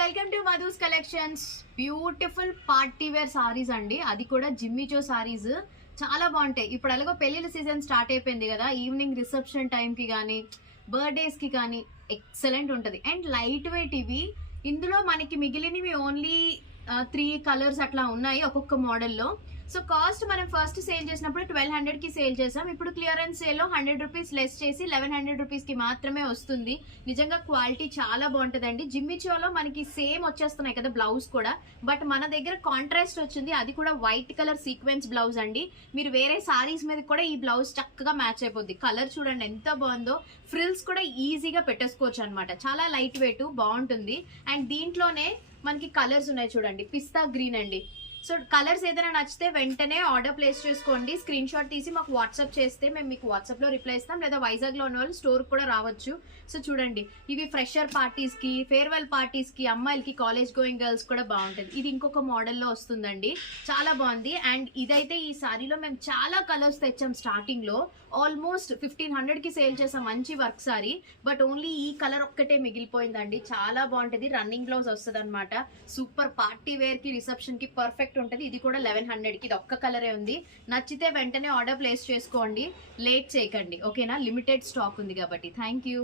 Welcome to Madhu's collections. Beautiful party wear saris అండి, అది కూడా జిమ్మిచో సారీస్ చాలా బాగుంటాయి. ఇప్పుడు అలాగో పెళ్లిళ్ళ సీజన్ స్టార్ట్ అయిపోయింది కదా, ఈవినింగ్ రిసెప్షన్ టైంకి కానీ బర్త్డేస్కి కానీ ఎక్సలెంట్ ఉంటుంది. అండ్ లైట్ వెయిట్ ఇవి. ఇందులో మనకి మిగిలినవి ఓన్లీ 3 కలర్స్ అట్లా ఉన్నాయి ఒక్కొక్క మోడల్లో. సో కాస్ట్ మనం ఫస్ట్ సేల్ చేసినప్పుడు 1200కి సేల్ చేసాం. ఇప్పుడు క్లియరెన్స్ సేల్లో 100 రూపీస్ లెస్ చేసి 1100 రూపీస్కి మాత్రమే వస్తుంది. నిజంగా క్వాలిటీ చాలా బాగుంటుందండి. జిమ్మిచోలో మనకి సేమ్ వచ్చేస్తున్నాయి కదా బ్లౌజ్ కూడా, బట్ మన దగ్గర కాంట్రాస్ట్ వచ్చింది, అది కూడా వైట్ కలర్ సీక్వెన్స్ బ్లౌజ్ అండి. మీరు వేరే సారీస్ మీద కూడా ఈ బ్లౌజ్ చక్కగా మ్యాచ్ అయిపోద్ది. కలర్ చూడండి ఎంత బాగుందో. ఫ్రిల్స్ కూడా ఈజీగా పెట్టేసుకోవచ్చు అనమాట. చాలా లైట్ వెయిట్ బాగుంటుంది. అండ్ దీంట్లోనే మనకి కలర్స్ ఉన్నాయి చూడండి, పిస్తా గ్రీన్ అండి. సో కలర్స్ ఏదైనా నచ్చితే వెంటనే ఆర్డర్ ప్లేస్ చేసుకోండి. స్క్రీన్ షాట్ తీసి మాకు వాట్సాప్ చేస్తే మేము మీకు వాట్సాప్లో రిప్లై ఇస్తాం, లేదా వైజాగ్లో ఉన్న వాళ్ళు స్టోర్ కూడా రావచ్చు. సో చూడండి, ఇవి ఫ్రెషర్ పార్టీస్కి, ఫేర్వెల్ పార్టీస్కి, అమ్మాయిలకి, కాలేజ్ గోయింగ్ గర్ల్స్ కూడా బాగుంటుంది. ఇది ఇంకొక మోడల్లో వస్తుందండి, చాలా బాగుంది. అండ్ ఇదైతే ఈ సారీలో మేము చాలా కలర్స్ తెచ్చాం. స్టార్టింగ్లో ఆల్మోస్ట్ 1500కి సేల్ చేసాం, మంచి వర్క్ సారీ. బట్ ఓన్లీ ఈ కలర్ ఒక్కటే మిగిలిపోయిందండి, చాలా బాగుంటుంది. రన్నింగ్ బ్లౌజ్ వస్తుంది అనమాట. సూపర్ పార్టీ వేర్కి, రిసెప్షన్కి పర్ఫెక్ట్ ఉంటుంది. ఇది కూడా 1100కి, ఇది ఒక్క కలరే ఉంది. నచ్చితే వెంటనే ఆర్డర్ ప్లేస్ చేసుకోండి, లేట్ చేయకండి, ఓకేనా? లిమిటెడ్ స్టాక్ ఉంది కాబట్టి. Thank you.